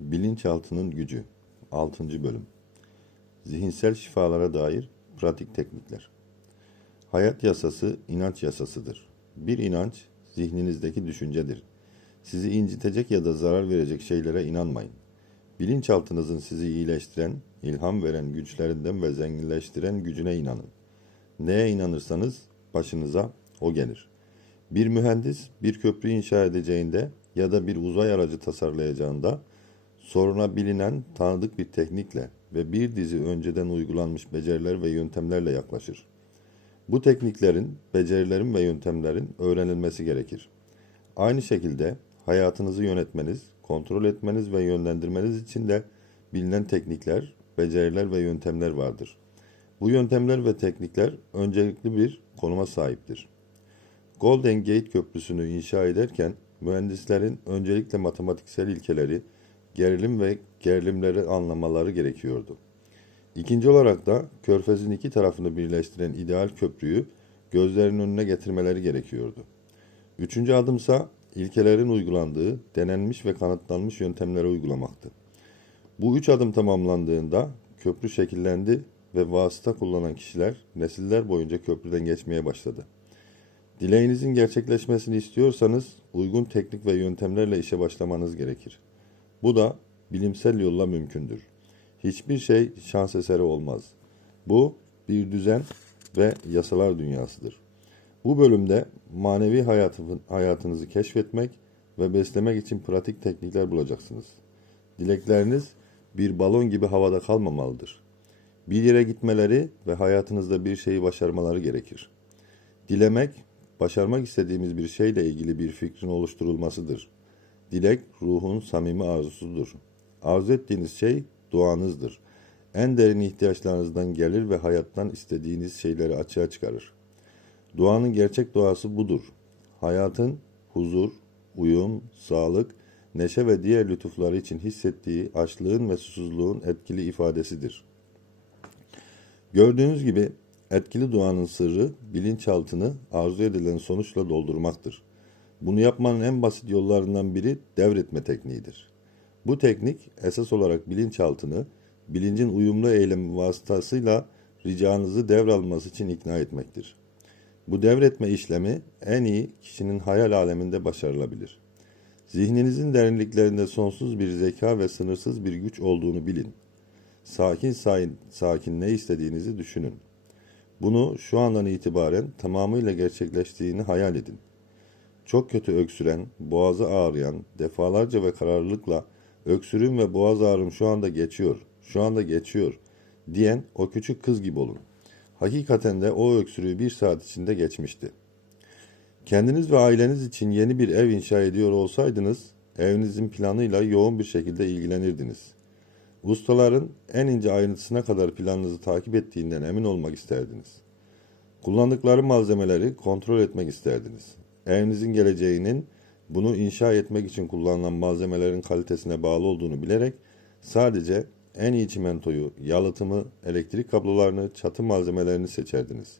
Bilinçaltının gücü 6. bölüm Zihinsel şifalara dair pratik teknikler Hayat yasası inanç yasasıdır. Bir inanç zihninizdeki düşüncedir. Sizi incitecek ya da zarar verecek şeylere inanmayın. Bilinçaltınızın sizi iyileştiren, ilham veren güçlerinden ve zenginleştiren gücüne inanın. Neye inanırsanız başınıza o gelir. Bir mühendis bir köprü inşa edeceğinde ya da bir uzay aracı tasarlayacağında soruna bilinen tanıdık bir teknikle ve bir dizi önceden uygulanmış beceriler ve yöntemlerle yaklaşır. Bu tekniklerin, becerilerin ve yöntemlerin öğrenilmesi gerekir. Aynı şekilde hayatınızı yönetmeniz, kontrol etmeniz ve yönlendirmeniz için de bilinen teknikler, beceriler ve yöntemler vardır. Bu yöntemler ve teknikler öncelikli bir konuma sahiptir. Golden Gate Köprüsü'nü inşa ederken mühendislerin öncelikle matematiksel ilkeleri, gerilim ve gerilimleri anlamaları gerekiyordu. İkinci olarak da körfezin iki tarafını birleştiren ideal köprüyü gözlerinin önüne getirmeleri gerekiyordu. Üçüncü adımsa ilkelerin uygulandığı, denenmiş ve kanıtlanmış yöntemleri uygulamaktı. Bu üç adım tamamlandığında köprü şekillendi ve vasıta kullanan kişiler nesiller boyunca köprüden geçmeye başladı. Dileğinizin gerçekleşmesini istiyorsanız uygun teknik ve yöntemlerle işe başlamanız gerekir. Bu da bilimsel yolla mümkündür. Hiçbir şey şans eseri olmaz. Bu bir düzen ve yasalar dünyasıdır. Bu bölümde manevi hayatı- hayatınızı keşfetmek ve beslemek için pratik teknikler bulacaksınız. Dilekleriniz bir balon gibi havada kalmamalıdır. Bir yere gitmeleri ve hayatınızda bir şeyi başarmaları gerekir. Dilemek, başarmak istediğimiz bir şeyle ilgili bir fikrin oluşturulmasıdır. Dilek, ruhun samimi arzusudur. Arzu ettiğiniz şey duanızdır. En derin ihtiyaçlarınızdan gelir ve hayattan istediğiniz şeyleri açığa çıkarır. Duanın gerçek doğası budur. Hayatın huzur, uyum, sağlık, neşe ve diğer lütufları için hissettiği açlığın ve susuzluğun etkili ifadesidir. Gördüğünüz gibi etkili duanın sırrı bilinçaltını arzu edilen sonuçla doldurmaktır. Bunu yapmanın en basit yollarından biri devretme tekniğidir. Bu teknik esas olarak bilinçaltını bilincin uyumlu eylemi vasıtasıyla ricanızı devralması için ikna etmektir. Bu devretme işlemi en iyi kişinin hayal aleminde başarılabilir. Zihninizin derinliklerinde sonsuz bir zeka ve sınırsız bir güç olduğunu bilin. Sakin sakin, sakin ne istediğinizi düşünün. Bunu şu andan itibaren tamamıyla gerçekleştiğini hayal edin. Çok kötü öksüren, boğazı ağrıyan, defalarca ve kararlılıkla öksürüm ve boğaz ağrım şu anda geçiyor, şu anda geçiyor diyen o küçük kız gibi olun. Hakikaten de o öksürüğü bir saat içinde geçmişti. Kendiniz ve aileniz için yeni bir ev inşa ediyor olsaydınız, evinizin planıyla yoğun bir şekilde ilgilenirdiniz. Ustaların en ince ayrıntısına kadar planınızı takip ettiğinden emin olmak isterdiniz. Kullandıkları malzemeleri kontrol etmek isterdiniz. Evinizin geleceğinin bunu inşa etmek için kullanılan malzemelerin kalitesine bağlı olduğunu bilerek sadece en iyi çimentoyu, yalıtımı, elektrik kablolarını, çatı malzemelerini seçerdiniz.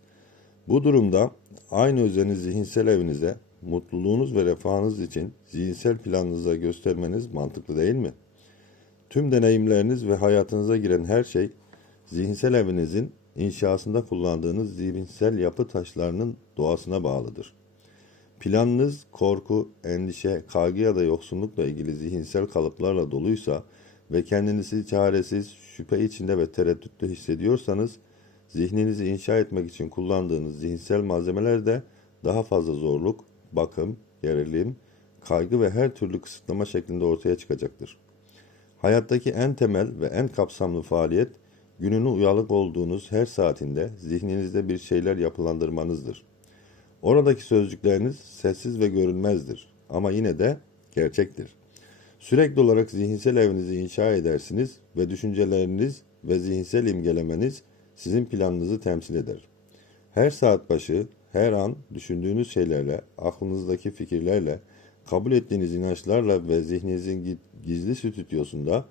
Bu durumda aynı özeni zihinsel evinize, mutluluğunuz ve refahınız için zihinsel planınıza göstermeniz mantıklı değil mi? Tüm deneyimleriniz ve hayatınıza giren her şey zihinsel evinizin inşasında kullandığınız zihinsel yapı taşlarının doğasına bağlıdır. Planınız korku, endişe, kaygı ya da yoksunlukla ilgili zihinsel kalıplarla doluysa ve kendinizi çaresiz, şüphe içinde ve tereddütlü hissediyorsanız, zihninizi inşa etmek için kullandığınız zihinsel malzemeler de daha fazla zorluk, bakım, gerilim, kaygı ve her türlü kısıtlama şeklinde ortaya çıkacaktır. Hayattaki en temel ve en kapsamlı faaliyet, gününü uyanık olduğunuz her saatinde zihninizde bir şeyler yapılandırmanızdır. Oradaki sözcükleriniz sessiz ve görünmezdir ama yine de gerçektir. Sürekli olarak zihinsel evinizi inşa edersiniz ve düşünceleriniz ve zihinsel imgelemeniz sizin planınızı temsil eder. Her saat başı, her an düşündüğünüz şeylerle, aklınızdaki fikirlerle, kabul ettiğiniz inançlarla ve zihninizin gi- gizli stüdyosunda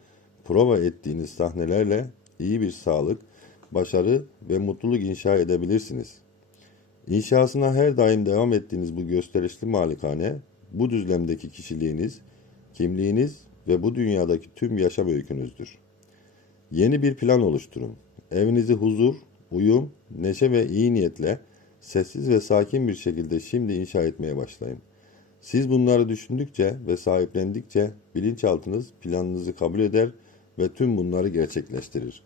prova ettiğiniz sahnelerle iyi bir sağlık, başarı ve mutluluk inşa edebilirsiniz. İnşasına her daim devam ettiğiniz bu gösterişli malikane, bu düzlemdeki kişiliğiniz, kimliğiniz ve bu dünyadaki tüm yaşam öykünüzdür. Yeni bir plan oluşturun. Evinizi huzur, uyum, neşe ve iyi niyetle sessiz ve sakin bir şekilde şimdi inşa etmeye başlayın. Siz bunları düşündükçe ve sahiplendikçe bilinçaltınız planınızı kabul eder ve tüm bunları gerçekleştirir.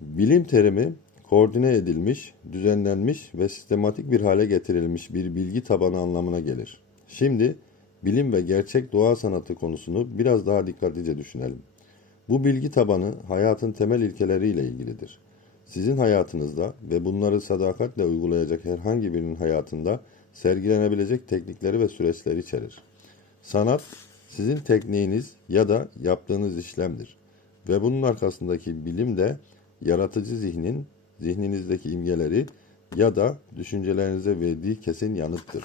Bilim terimi koordine edilmiş, düzenlenmiş ve sistematik bir hale getirilmiş bir bilgi tabanı anlamına gelir. Şimdi bilim ve gerçek doğa sanatı konusunu biraz daha dikkatlice düşünelim. Bu bilgi tabanı hayatın temel ilkeleriyle ilgilidir. Sizin hayatınızda ve bunları sadakatle uygulayacak herhangi birinin hayatında sergilenebilecek teknikleri ve süreçleri içerir. Sanat, sizin tekniğiniz ya da yaptığınız işlemdir. Ve bunun arkasındaki bilim de yaratıcı zihnin zihninizdeki imgeleri ya da düşüncelerinize verdiği kesin yanıttır.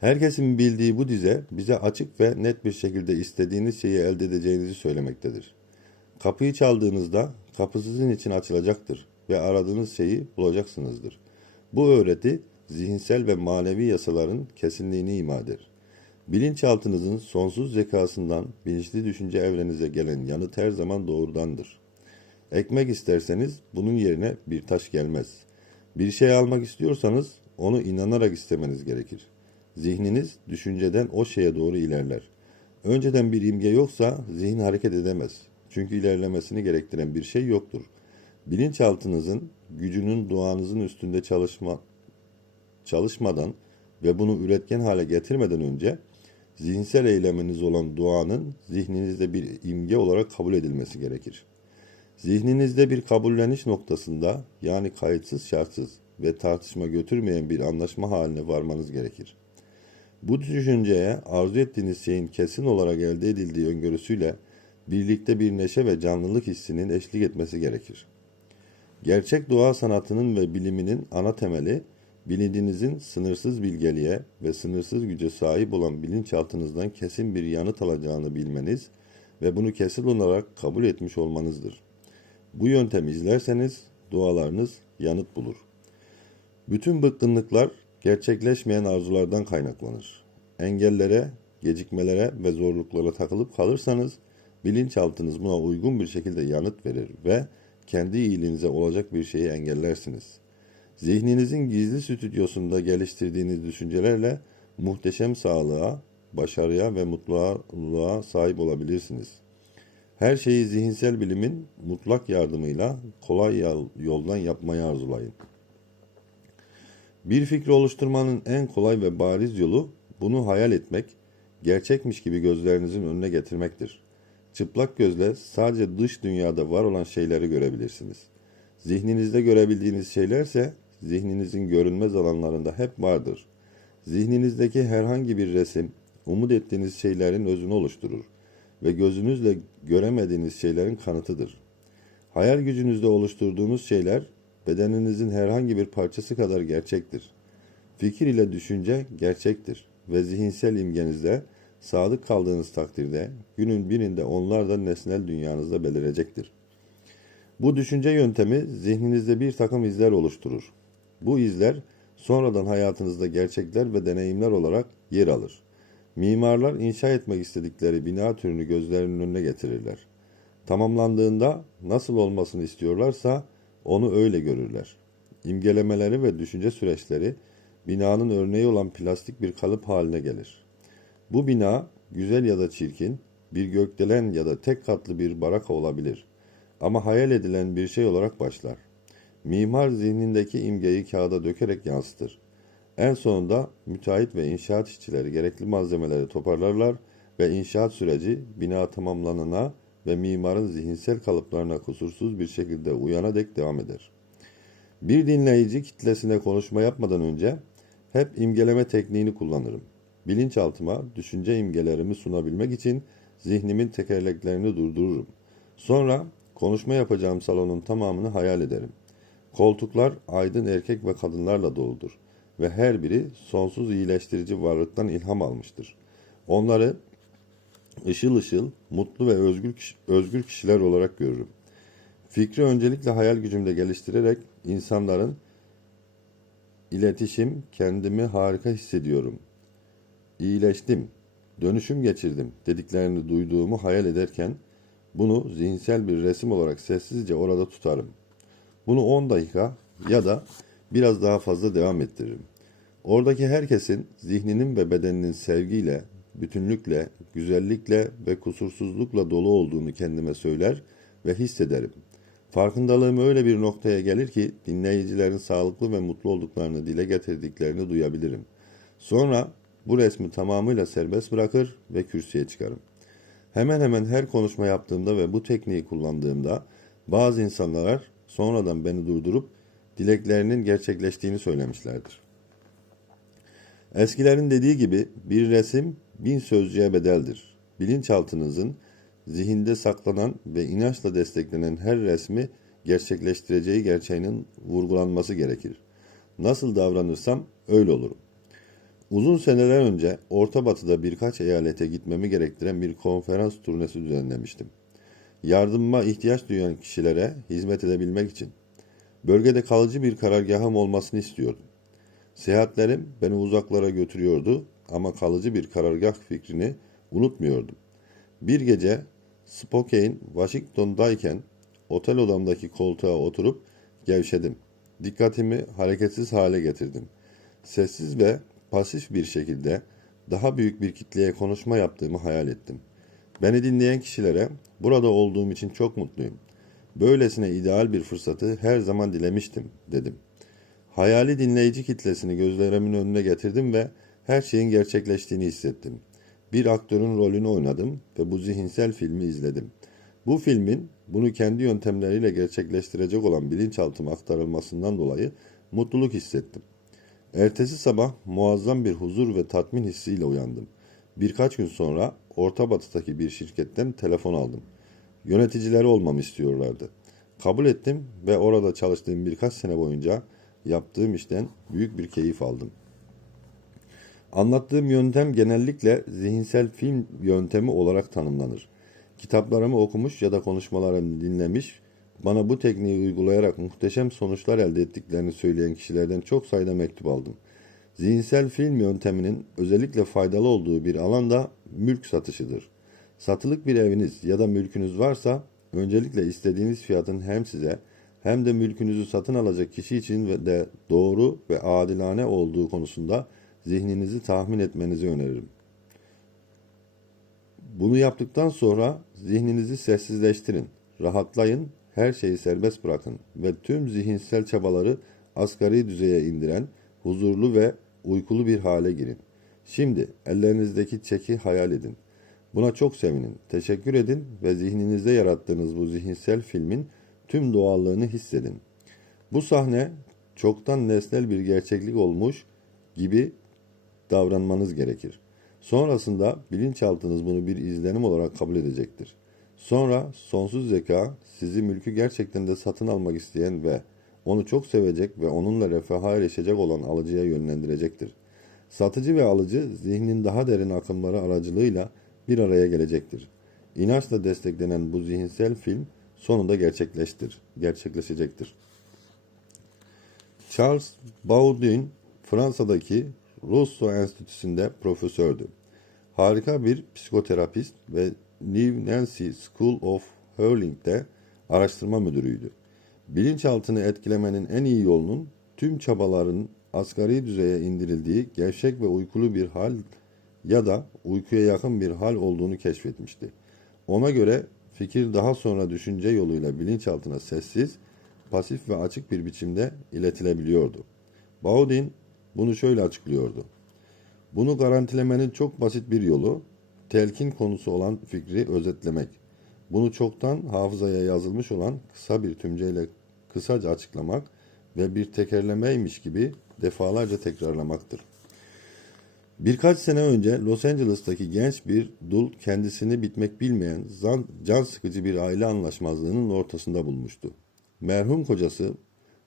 Herkesin bildiği bu dize bize açık ve net bir şekilde istediğiniz şeyi elde edeceğinizi söylemektedir. Kapıyı çaldığınızda kapı sizin için açılacaktır ve aradığınız şeyi bulacaksınızdır. Bu öğreti zihinsel ve manevi yasaların kesinliğini ima eder. Bilinçaltınızın sonsuz zekasından bilinçli düşünce evrenize gelen yanıt her zaman doğrudandır. Ekmek isterseniz bunun yerine bir taş gelmez. Bir şey almak istiyorsanız onu inanarak istemeniz gerekir. Zihniniz düşünceden o şeye doğru ilerler. Önceden bir imge yoksa zihin hareket edemez. Çünkü ilerlemesini gerektiren bir şey yoktur. Bilinçaltınızın gücünün duanızın üstünde çalışma çalışmadan ve bunu üretken hale getirmeden önce zihinsel eyleminiz olan duanın zihninizde bir imge olarak kabul edilmesi gerekir. Zihninizde bir kabulleniş noktasında yani kayıtsız şartsız ve tartışma götürmeyen bir anlaşma haline varmanız gerekir. Bu düşünceye arzu ettiğiniz şeyin kesin olarak elde edildiği öngörüsüyle birlikte bir neşe ve canlılık hissinin eşlik etmesi gerekir. Gerçek doğa sanatının ve biliminin ana temeli bilincinizin sınırsız bilgeliğe ve sınırsız güce sahip olan bilinçaltınızdan kesin bir yanıt alacağını bilmeniz ve bunu kesin olarak kabul etmiş olmanızdır. Bu yöntemi izlerseniz dualarınız yanıt bulur. Bütün bıkkınlıklar gerçekleşmeyen arzulardan kaynaklanır. Engellere, gecikmelere ve zorluklara takılıp kalırsanız bilinçaltınız buna uygun bir şekilde yanıt verir ve kendi iyiliğinize olacak bir şeyi engellersiniz. Zihninizin gizli stüdyosunda geliştirdiğiniz düşüncelerle muhteşem sağlığa, başarıya ve mutluluğa sahip olabilirsiniz. Her şeyi zihinsel bilimin mutlak yardımıyla kolay yoldan yapmayı arzulayın. Bir fikri oluşturmanın en kolay ve bariz yolu bunu hayal etmek, gerçekmiş gibi gözlerinizin önüne getirmektir. Çıplak gözle sadece dış dünyada var olan şeyleri görebilirsiniz. Zihninizde görebildiğiniz şeylerse zihninizin görünmez alanlarında hep vardır. Zihninizdeki herhangi bir resim, umut ettiğiniz şeylerin özünü oluşturur ve gözünüzle göremediğiniz şeylerin kanıtıdır. Hayal gücünüzde oluşturduğunuz şeyler bedeninizin herhangi bir parçası kadar gerçektir. Fikir ile düşünce gerçektir ve zihinsel imgenizde sadık kaldığınız takdirde günün birinde onlar da nesnel dünyanızda belirecektir. Bu düşünce yöntemi zihninizde bir takım izler oluşturur. Bu izler sonradan hayatınızda gerçekler ve deneyimler olarak yer alır. Mimarlar inşa etmek istedikleri bina türünü gözlerinin önüne getirirler. Tamamlandığında nasıl olmasını istiyorlarsa onu öyle görürler. İmgelemeleri ve düşünce süreçleri binanın örneği olan plastik bir kalıp haline gelir. Bu bina güzel ya da çirkin, bir gökdelen ya da tek katlı bir baraka olabilir. Ama hayal edilen bir şey olarak başlar. Mimar zihnindeki imgeyi kağıda dökerek yansıtır. En sonunda müteahhit ve inşaat işçileri gerekli malzemeleri toparlarlar ve inşaat süreci bina tamamlanana ve mimarın zihinsel kalıplarına kusursuz bir şekilde uyana dek devam eder. Bir dinleyici kitlesine konuşma yapmadan önce hep imgeleme tekniğini kullanırım. Bilinçaltıma düşünce imgelerimi sunabilmek için zihnimin tekerleklerini durdururum. Sonra konuşma yapacağım salonun tamamını hayal ederim. Koltuklar aydın erkek ve kadınlarla doludur ve her biri sonsuz iyileştirici varlıktan ilham almıştır. Onları ışıl ışıl, mutlu ve özgür, özgür kişiler olarak görürüm. Fikri öncelikle hayal gücümde geliştirerek insanların iletişim, kendimi harika hissediyorum. İyileştim. dönüşüm geçirdim dediklerini duyduğumu hayal ederken bunu zihinsel bir resim olarak sessizce orada tutarım. Bunu 10 dakika ya da biraz daha fazla devam ettiririm. Oradaki herkesin zihninin ve bedeninin sevgiyle, bütünlükle, güzellikle ve kusursuzlukla dolu olduğunu kendime söyler ve hissederim. Farkındalığım öyle bir noktaya gelir ki dinleyicilerin sağlıklı ve mutlu olduklarını dile getirdiklerini duyabilirim. Sonra bu resmi tamamıyla serbest bırakır ve kürsüye çıkarım. Hemen hemen her konuşma yaptığımda ve bu tekniği kullandığımda bazı insanlar sonradan beni durdurup dileklerinin gerçekleştiğini söylemişlerdir. Eskilerin dediği gibi bir resim bin sözcüğe bedeldir. Bilinçaltınızın zihinde saklanan ve inançla desteklenen her resmi gerçekleştireceği gerçeğinin vurgulanması gerekir. Nasıl davranırsam öyle olurum. Uzun seneler önce Orta Batı'da birkaç eyalete gitmemi gerektiren bir konferans turnesi düzenlemiştim. Yardımıma ihtiyaç duyan kişilere hizmet edebilmek için. Bölgede kalıcı bir karargahım olmasını istiyordum. Seyahatlerim beni uzaklara götürüyordu ama kalıcı bir karargah fikrini unutmuyordum. Bir gece Spokane, Washington'dayken otel odamdaki koltuğa oturup gevşedim. Dikkatimi hareketsiz hale getirdim. Sessiz ve pasif bir şekilde daha büyük bir kitleye konuşma yaptığımı hayal ettim. Beni dinleyen kişilere burada olduğum için çok mutluyum. Böylesine ideal bir fırsatı her zaman dilemiştim dedim. Hayali dinleyici kitlesini gözlerimin önüne getirdim ve her şeyin gerçekleştiğini hissettim. Bir aktörün rolünü oynadım ve bu zihinsel filmi izledim. Bu filmin bunu kendi yöntemleriyle gerçekleştirecek olan bilinçaltıma aktarılmasından dolayı mutluluk hissettim. Ertesi sabah muazzam bir huzur ve tatmin hissiyle uyandım. Birkaç gün sonra Orta Batı'daki bir şirketten telefon aldım. Yöneticileri olmamı istiyorlardı. Kabul ettim ve orada çalıştığım birkaç sene boyunca yaptığım işten büyük bir keyif aldım. Anlattığım yöntem genellikle zihinsel film yöntemi olarak tanımlanır. Kitaplarımı okumuş ya da konuşmalarımı dinlemiş, bana bu tekniği uygulayarak muhteşem sonuçlar elde ettiklerini söyleyen kişilerden çok sayıda mektup aldım. Zihinsel film yönteminin özellikle faydalı olduğu bir alan da mülk satışıdır. Satılık bir eviniz ya da mülkünüz varsa öncelikle istediğiniz fiyatın hem size hem de mülkünüzü satın alacak kişi için de doğru ve adilane olduğu konusunda zihninizi tahmin etmenizi öneririm. Bunu yaptıktan sonra zihninizi sessizleştirin, rahatlayın, her şeyi serbest bırakın ve tüm zihinsel çabaları asgari düzeye indiren huzurlu ve uykulu bir hale girin. Şimdi ellerinizdeki çeki hayal edin. Buna çok sevinin, teşekkür edin ve zihninizde yarattığınız bu zihinsel filmin tüm doğallığını hissedin. Bu sahne çoktan nesnel bir gerçeklik olmuş gibi davranmanız gerekir. Sonrasında bilinçaltınız bunu bir izlenim olarak kabul edecektir. Sonra sonsuz zeka sizi mülkü gerçekten de satın almak isteyen ve onu çok sevecek ve onunla refaha erişecek olan alıcıya yönlendirecektir. Satıcı ve alıcı zihnin daha derin akımları aracılığıyla bir araya gelecektir. İnançla desteklenen bu zihinsel film sonunda gerçekleştir, gerçekleşecektir. Charles Baudin Fransa'daki Rousseau Enstitüsü'nde profesördü. Harika bir psikoterapist ve New Nancy School of Healing'de araştırma müdürüydü. Bilinçaltını etkilemenin en iyi yolunun tüm çabaların asgari düzeye indirildiği gevşek ve uykulu bir hal ya da uykuya yakın bir hal olduğunu keşfetmişti. Ona göre fikir daha sonra düşünce yoluyla bilinçaltına sessiz, pasif ve açık bir biçimde iletilebiliyordu. Baudin bunu şöyle açıklıyordu. Bunu garantilemenin çok basit bir yolu, telkin konusu olan fikri özetlemek. Bunu çoktan hafızaya yazılmış olan kısa bir tümceyle kısaca açıklamak ve bir tekerlemeymiş gibi defalarca tekrarlamaktır. Birkaç sene önce Los Angeles'taki genç bir dul kendisini bitmek bilmeyen zan, can sıkıcı bir aile anlaşmazlığının ortasında bulmuştu. Merhum kocası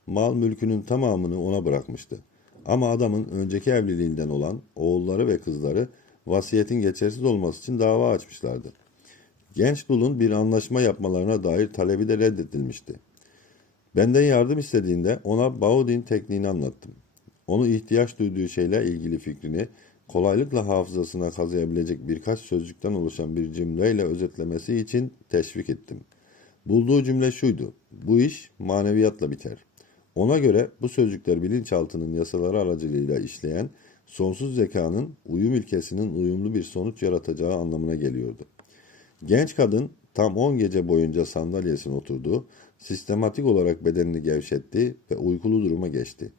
mal mülkünün tamamını ona bırakmıştı. Ama adamın önceki evliliğinden olan oğulları ve kızları vasiyetin geçersiz olması için dava açmışlardı. Genç dulun bir anlaşma yapmalarına dair talebi de reddedilmişti. Benden yardım istediğinde ona Baudin tekniğini anlattım. Onu ihtiyaç duyduğu şeyle ilgili fikrini kolaylıkla hafızasına kazıyabilecek birkaç sözcükten oluşan bir cümleyle özetlemesi için teşvik ettim. Bulduğu cümle şuydu. Bu iş maneviyatla biter. Ona göre bu sözcükler bilinçaltının yasaları aracılığıyla işleyen sonsuz zekanın uyum ilkesinin uyumlu bir sonuç yaratacağı anlamına geliyordu. Genç kadın tam 10 gece boyunca sandalyesine oturdu, sistematik olarak bedenini gevşetti ve uykulu duruma geçti.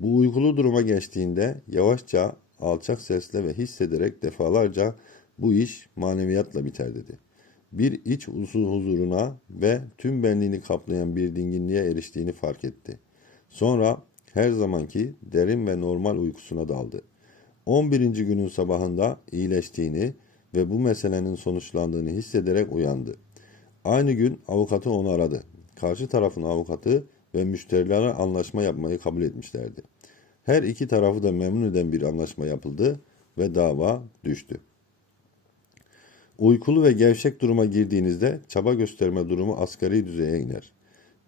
Bu uykulu duruma geçtiğinde yavaşça, alçak sesle ve hissederek defalarca bu iş maneviyatla biter dedi. Bir iç usul huzuruna ve tüm benliğini kaplayan bir dinginliğe eriştiğini fark etti. Sonra her zamanki derin ve normal uykusuna daldı. 11. günün sabahında iyileştiğini ve bu meselenin sonuçlandığını hissederek uyandı. Aynı gün avukatı onu aradı. Karşı tarafın avukatı ve müşterilerle anlaşma yapmayı kabul etmişlerdi. Her iki tarafı da memnun eden bir anlaşma yapıldı ve dava düştü. Uykulu ve gevşek duruma girdiğinizde çaba gösterme durumu asgari düzeye iner.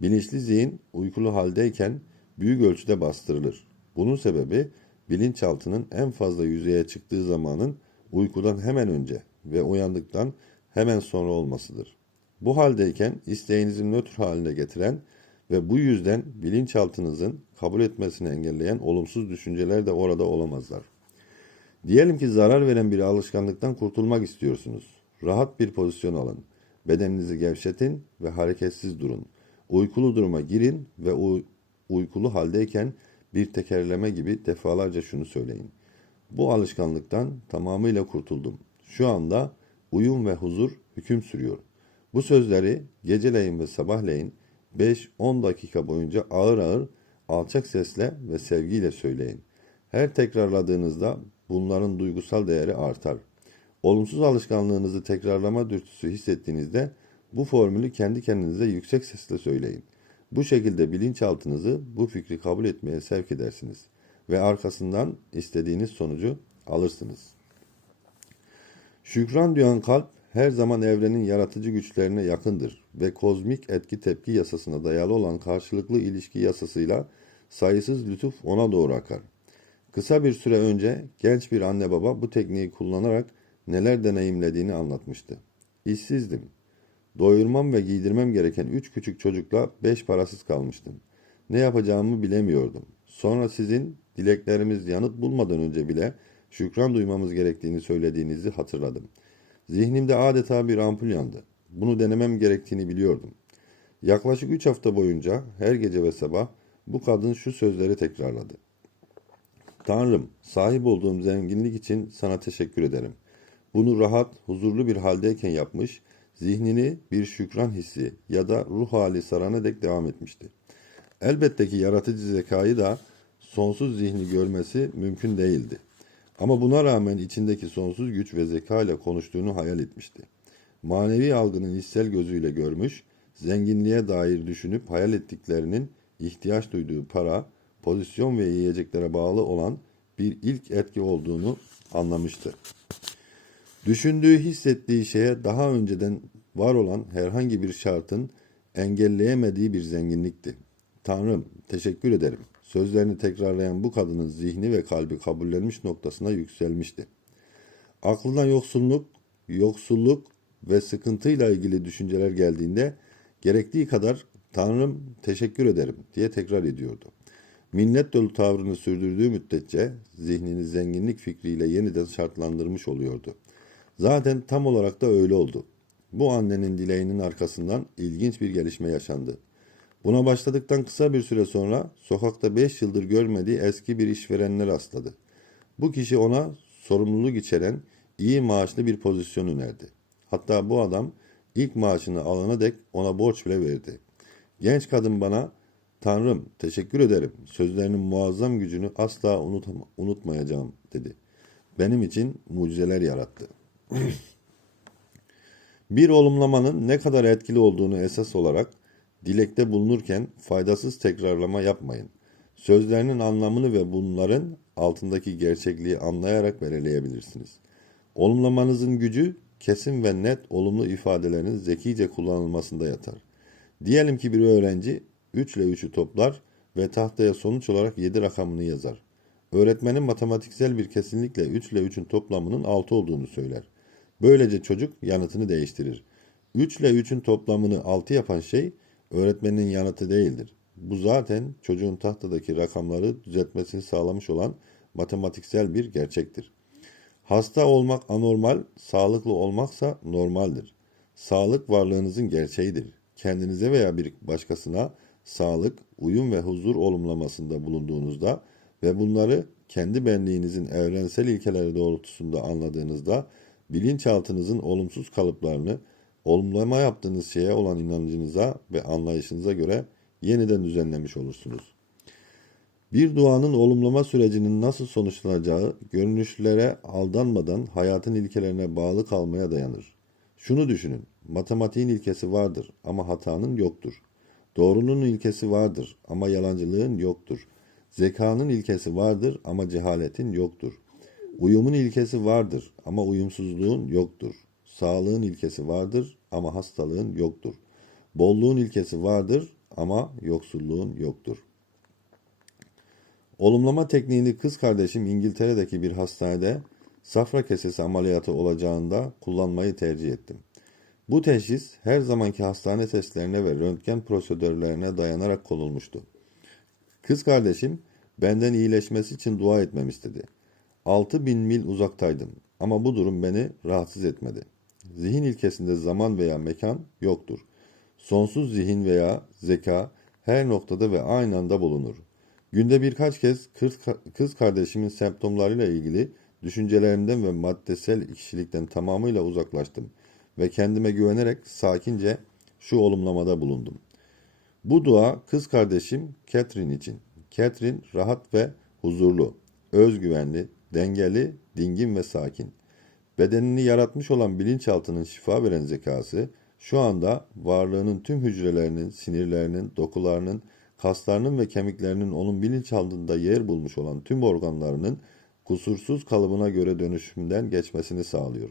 Bilinçli zihin uykulu haldeyken büyük ölçüde bastırılır. Bunun sebebi bilinçaltının en fazla yüzeye çıktığı zamanın uykudan hemen önce ve uyandıktan hemen sonra olmasıdır. Bu haldeyken isteğinizi nötr haline getiren ve bu yüzden bilinçaltınızın kabul etmesini engelleyen olumsuz düşünceler de orada olamazlar. Diyelim ki zarar veren bir alışkanlıktan kurtulmak istiyorsunuz. Rahat bir pozisyon alın. Bedeninizi gevşetin ve hareketsiz durun. Uykulu duruma girin ve uy- uykulu haldeyken bir tekerleme gibi defalarca şunu söyleyin. Bu alışkanlıktan tamamıyla kurtuldum. Şu anda uyum ve huzur hüküm sürüyor. Bu sözleri geceleyin ve sabahleyin 5-10 dakika boyunca ağır ağır alçak sesle ve sevgiyle söyleyin. Her tekrarladığınızda bunların duygusal değeri artar. Olumsuz alışkanlığınızı tekrarlama dürtüsü hissettiğinizde bu formülü kendi kendinize yüksek sesle söyleyin. Bu şekilde bilinçaltınızı bu fikri kabul etmeye sevk edersiniz ve arkasından istediğiniz sonucu alırsınız. Şükran duyan kalp her zaman evrenin yaratıcı güçlerine yakındır ve kozmik etki tepki yasasına dayalı olan karşılıklı ilişki yasasıyla sayısız lütuf ona doğru akar. Kısa bir süre önce genç bir anne baba bu tekniği kullanarak neler deneyimlediğini anlatmıştı. İşsizdim. Doyurmam ve giydirmem gereken üç küçük çocukla beş parasız kalmıştım. Ne yapacağımı bilemiyordum. Sonra sizin dileklerimiz yanıt bulmadan önce bile şükran duymamız gerektiğini söylediğinizi hatırladım. Zihnimde adeta bir ampul yandı. Bunu denemem gerektiğini biliyordum. Yaklaşık üç hafta boyunca her gece ve sabah bu kadın şu sözleri tekrarladı. Tanrım, sahip olduğum zenginlik için sana teşekkür ederim. Bunu rahat, huzurlu bir haldeyken yapmış, zihnini bir şükran hissi ya da ruh hali sarana dek devam etmişti. Elbette ki yaratıcı zekayı da sonsuz zihni görmesi mümkün değildi. Ama buna rağmen içindeki sonsuz güç ve zeka ile konuştuğunu hayal etmişti. Manevi algının hissel gözüyle görmüş, zenginliğe dair düşünüp hayal ettiklerinin ihtiyaç duyduğu para, pozisyon ve yiyeceklere bağlı olan bir ilk etki olduğunu anlamıştı. Düşündüğü, hissettiği şeye daha önceden var olan herhangi bir şartın engelleyemediği bir zenginlikti. Tanrım, teşekkür ederim. Sözlerini tekrarlayan bu kadının zihni ve kalbi kabullenmiş noktasına yükselmişti. Aklına yoksulluk, yoksulluk ve sıkıntıyla ilgili düşünceler geldiğinde gerektiği kadar Tanrım teşekkür ederim diye tekrar ediyordu. Minnet dolu tavrını sürdürdüğü müddetçe zihnini zenginlik fikriyle yeniden şartlandırmış oluyordu. Zaten tam olarak da öyle oldu. Bu annenin dileğinin arkasından ilginç bir gelişme yaşandı. Buna başladıktan kısa bir süre sonra sokakta 5 yıldır görmediği eski bir işverenine rastladı. Bu kişi ona sorumluluk içeren iyi maaşlı bir pozisyon önerdi. Hatta bu adam ilk maaşını alana dek ona borç bile verdi. Genç kadın bana Tanrım teşekkür ederim sözlerinin muazzam gücünü asla unutma- unutmayacağım dedi. Benim için mucizeler yarattı. Bir olumlamanın ne kadar etkili olduğunu esas olarak dilekte bulunurken faydasız tekrarlama yapmayın. Sözlerinin anlamını ve bunların altındaki gerçekliği anlayarak belirleyebilirsiniz. Olumlamanızın gücü kesin ve net olumlu ifadelerin zekice kullanılmasında yatar. Diyelim ki bir öğrenci 3 ile 3'ü toplar ve tahtaya sonuç olarak 7 rakamını yazar. öğretmenin matematiksel bir kesinlikle 3 ile 3'ün toplamının 6 olduğunu söyler. Böylece çocuk yanıtını değiştirir. 3 ile 3'ün toplamını 6 yapan şey öğretmenin yanıtı değildir. Bu zaten çocuğun tahtadaki rakamları düzeltmesini sağlamış olan matematiksel bir gerçektir. Hasta olmak anormal, sağlıklı olmaksa normaldir. Sağlık varlığınızın gerçeğidir. Kendinize veya bir başkasına sağlık, uyum ve huzur olumlamasında bulunduğunuzda ve bunları kendi benliğinizin evrensel ilkeleri doğrultusunda anladığınızda bilinçaltınızın olumsuz kalıplarını olumlama yaptığınız şeye olan inancınıza ve anlayışınıza göre yeniden düzenlemiş olursunuz. Bir duanın olumlama sürecinin nasıl sonuçlanacağı görünüşlere aldanmadan hayatın ilkelerine bağlı kalmaya dayanır. Şunu düşünün, matematiğin ilkesi vardır ama hatanın yoktur. Doğrunun ilkesi vardır ama yalancılığın yoktur. Zekanın ilkesi vardır ama cehaletin yoktur. Uyumun ilkesi vardır ama uyumsuzluğun yoktur. Sağlığın ilkesi vardır ama hastalığın yoktur. Bolluğun ilkesi vardır ama yoksulluğun yoktur. Olumlama tekniğini kız kardeşim İngiltere'deki bir hastanede safra kesesi ameliyatı olacağında kullanmayı tercih ettim. Bu teşhis her zamanki hastane testlerine ve röntgen prosedürlerine dayanarak konulmuştu. Kız kardeşim benden iyileşmesi için dua etmem istedi. 6000 mil uzaktaydım ama bu durum beni rahatsız etmedi. Zihin ilkesinde zaman veya mekan yoktur. Sonsuz zihin veya zeka her noktada ve aynı anda bulunur. Günde birkaç kez kız, kardeşimin semptomlarıyla ilgili düşüncelerinden ve maddesel kişilikten tamamıyla uzaklaştım ve kendime güvenerek sakince şu olumlamada bulundum. Bu dua kız kardeşim Catherine için. Catherine rahat ve huzurlu, özgüvenli, dengeli, dingin ve sakin. Bedenini yaratmış olan bilinçaltının şifa veren zekası şu anda varlığının tüm hücrelerinin, sinirlerinin, dokularının, kaslarının ve kemiklerinin onun bilinçaltında yer bulmuş olan tüm organlarının kusursuz kalıbına göre dönüşümden geçmesini sağlıyor.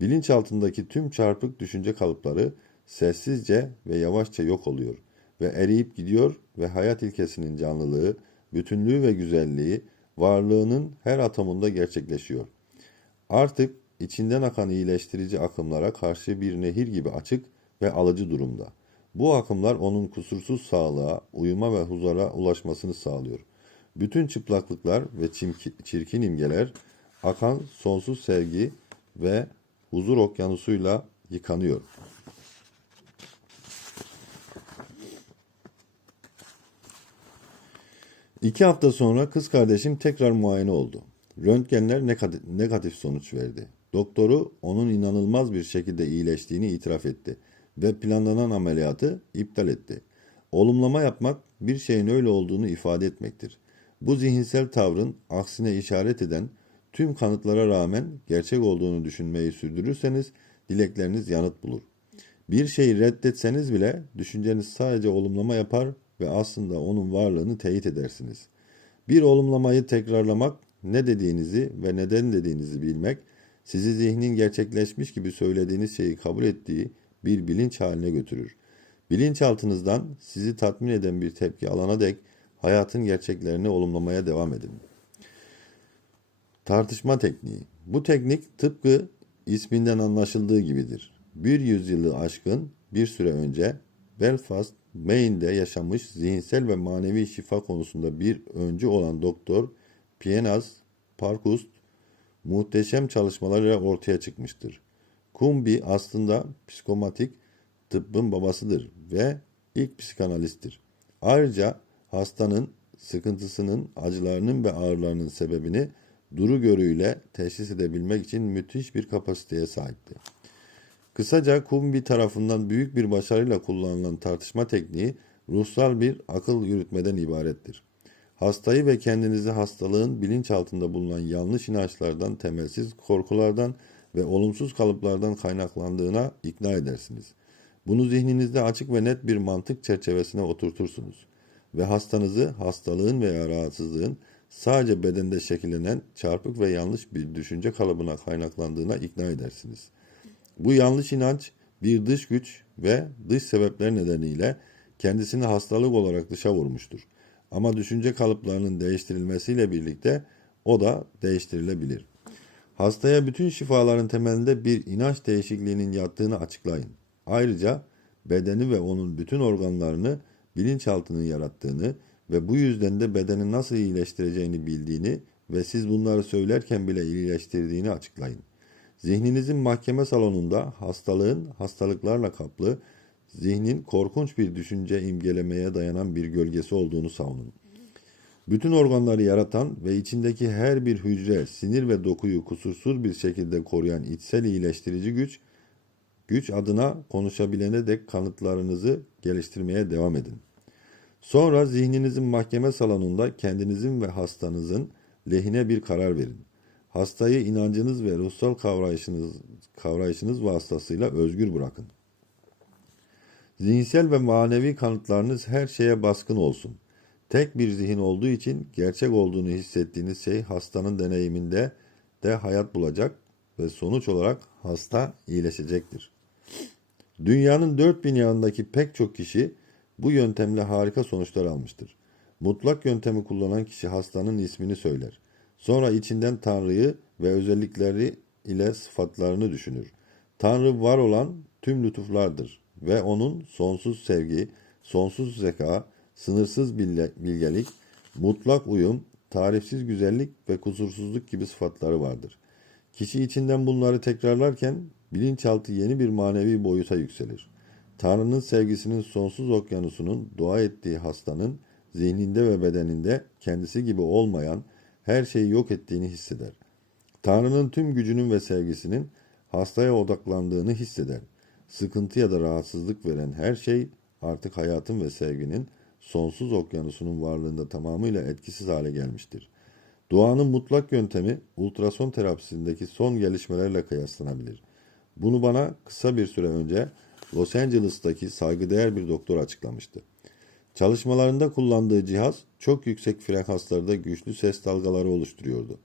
Bilinçaltındaki tüm çarpık düşünce kalıpları sessizce ve yavaşça yok oluyor ve eriyip gidiyor ve hayat ilkesinin canlılığı, bütünlüğü ve güzelliği varlığının her atomunda gerçekleşiyor. Artık içinden akan iyileştirici akımlara karşı bir nehir gibi açık ve alıcı durumda. Bu akımlar onun kusursuz sağlığa, uyuma ve huzura ulaşmasını sağlıyor. Bütün çıplaklıklar ve çirkin imgeler akan sonsuz sevgi ve huzur okyanusuyla yıkanıyor. İki hafta sonra kız kardeşim tekrar muayene oldu. Röntgenler negatif sonuç verdi. Doktoru onun inanılmaz bir şekilde iyileştiğini itiraf etti ve planlanan ameliyatı iptal etti. Olumlama yapmak bir şeyin öyle olduğunu ifade etmektir. Bu zihinsel tavrın aksine işaret eden tüm kanıtlara rağmen gerçek olduğunu düşünmeyi sürdürürseniz dilekleriniz yanıt bulur. Bir şeyi reddetseniz bile düşünceniz sadece olumlama yapar ve aslında onun varlığını teyit edersiniz. Bir olumlamayı tekrarlamak, ne dediğinizi ve neden dediğinizi bilmek, sizi zihnin gerçekleşmiş gibi söylediğiniz şeyi kabul ettiği bir bilinç haline götürür. Bilinçaltınızdan sizi tatmin eden bir tepki alana dek hayatın gerçeklerini olumlamaya devam edin. Tartışma tekniği. Bu teknik tıpkı isminden anlaşıldığı gibidir. Bir yüzyılı aşkın bir süre önce Belfast, Maine'de yaşamış zihinsel ve manevi şifa konusunda bir öncü olan doktor Pienaz Parkust muhteşem çalışmalarıyla ortaya çıkmıştır. Kumbi aslında psikomatik tıbbın babasıdır ve ilk psikanalisttir. Ayrıca hastanın sıkıntısının, acılarının ve ağrılarının sebebini duru görüyle teşhis edebilmek için müthiş bir kapasiteye sahipti. Kısaca Kumbi tarafından büyük bir başarıyla kullanılan tartışma tekniği ruhsal bir akıl yürütmeden ibarettir. Hastayı ve kendinizi hastalığın bilinçaltında bulunan yanlış inançlardan, temelsiz korkulardan ve olumsuz kalıplardan kaynaklandığına ikna edersiniz. Bunu zihninizde açık ve net bir mantık çerçevesine oturtursunuz ve hastanızı hastalığın veya rahatsızlığın sadece bedende şekillenen çarpık ve yanlış bir düşünce kalıbına kaynaklandığına ikna edersiniz. Bu yanlış inanç bir dış güç ve dış sebepler nedeniyle kendisini hastalık olarak dışa vurmuştur. Ama düşünce kalıplarının değiştirilmesiyle birlikte o da değiştirilebilir. Hastaya bütün şifaların temelinde bir inanç değişikliğinin yattığını açıklayın. Ayrıca bedeni ve onun bütün organlarını bilinçaltının yarattığını ve bu yüzden de bedeni nasıl iyileştireceğini bildiğini ve siz bunları söylerken bile iyileştirdiğini açıklayın. Zihninizin mahkeme salonunda hastalığın hastalıklarla kaplı, zihnin korkunç bir düşünce imgelemeye dayanan bir gölgesi olduğunu savunun. Bütün organları yaratan ve içindeki her bir hücre, sinir ve dokuyu kusursuz bir şekilde koruyan içsel iyileştirici güç, güç adına konuşabilene dek kanıtlarınızı geliştirmeye devam edin. Sonra zihninizin mahkeme salonunda kendinizin ve hastanızın lehine bir karar verin. Hastayı inancınız ve ruhsal kavrayışınız, kavrayışınız vasıtasıyla özgür bırakın. Zihinsel ve manevi kanıtlarınız her şeye baskın olsun. Tek bir zihin olduğu için gerçek olduğunu hissettiğiniz şey hastanın deneyiminde de hayat bulacak ve sonuç olarak hasta iyileşecektir. Dünyanın dört bin yanındaki pek çok kişi bu yöntemle harika sonuçlar almıştır. Mutlak yöntemi kullanan kişi hastanın ismini söyler. Sonra içinden Tanrı'yı ve özellikleri ile sıfatlarını düşünür. Tanrı var olan tüm lütuflardır ve onun sonsuz sevgi, sonsuz zeka, sınırsız bilgelik, mutlak uyum, tarifsiz güzellik ve kusursuzluk gibi sıfatları vardır. Kişi içinden bunları tekrarlarken bilinçaltı yeni bir manevi boyuta yükselir. Tanrı'nın sevgisinin sonsuz okyanusunun dua ettiği hastanın zihninde ve bedeninde kendisi gibi olmayan her şeyi yok ettiğini hisseder. Tanrı'nın tüm gücünün ve sevgisinin hastaya odaklandığını hisseder. Sıkıntı ya da rahatsızlık veren her şey artık hayatın ve sevginin sonsuz okyanusunun varlığında tamamıyla etkisiz hale gelmiştir. Duanın mutlak yöntemi ultrason terapisindeki son gelişmelerle kıyaslanabilir. Bunu bana kısa bir süre önce Los Angeles'taki saygıdeğer bir doktor açıklamıştı. Çalışmalarında kullandığı cihaz çok yüksek frekanslarda güçlü ses dalgaları oluşturuyordu.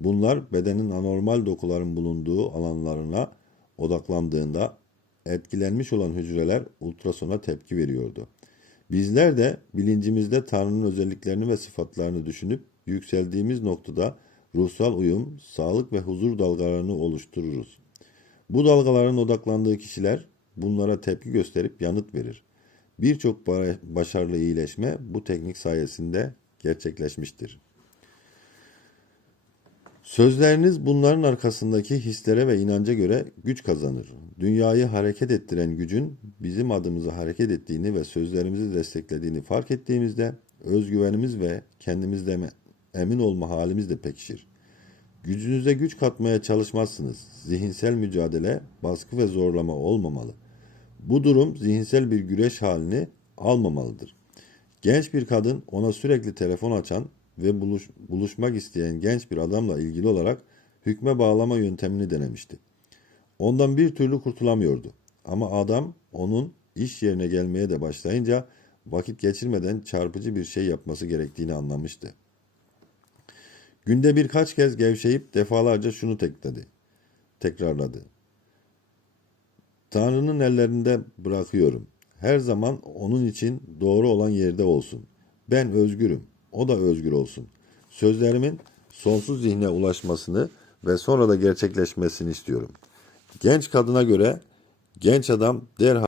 Bunlar bedenin anormal dokuların bulunduğu alanlarına odaklandığında etkilenmiş olan hücreler ultrasona tepki veriyordu. Bizler de bilincimizde Tanrı'nın özelliklerini ve sıfatlarını düşünüp yükseldiğimiz noktada ruhsal uyum, sağlık ve huzur dalgalarını oluştururuz. Bu dalgaların odaklandığı kişiler bunlara tepki gösterip yanıt verir. Birçok ba- başarılı iyileşme bu teknik sayesinde gerçekleşmiştir. Sözleriniz bunların arkasındaki hislere ve inanca göre güç kazanır. Dünyayı hareket ettiren gücün bizim adımıza hareket ettiğini ve sözlerimizi desteklediğini fark ettiğimizde özgüvenimiz ve kendimizde emin olma halimiz de pekişir. Gücünüze güç katmaya çalışmazsınız. Zihinsel mücadele, baskı ve zorlama olmamalı. Bu durum zihinsel bir güreş halini almamalıdır. Genç bir kadın ona sürekli telefon açan ve buluş, buluşmak isteyen genç bir adamla ilgili olarak hükme bağlama yöntemini denemişti. Ondan bir türlü kurtulamıyordu. Ama adam onun iş yerine gelmeye de başlayınca vakit geçirmeden çarpıcı bir şey yapması gerektiğini anlamıştı. Günde birkaç kez gevşeyip defalarca şunu tekledi. Tekrarladı. Tanrı'nın ellerinde bırakıyorum. Her zaman onun için doğru olan yerde olsun. Ben özgürüm. O da özgür olsun. Sözlerimin sonsuz zihne ulaşmasını ve sonra da gerçekleşmesini istiyorum. Genç kadına göre genç adam derhal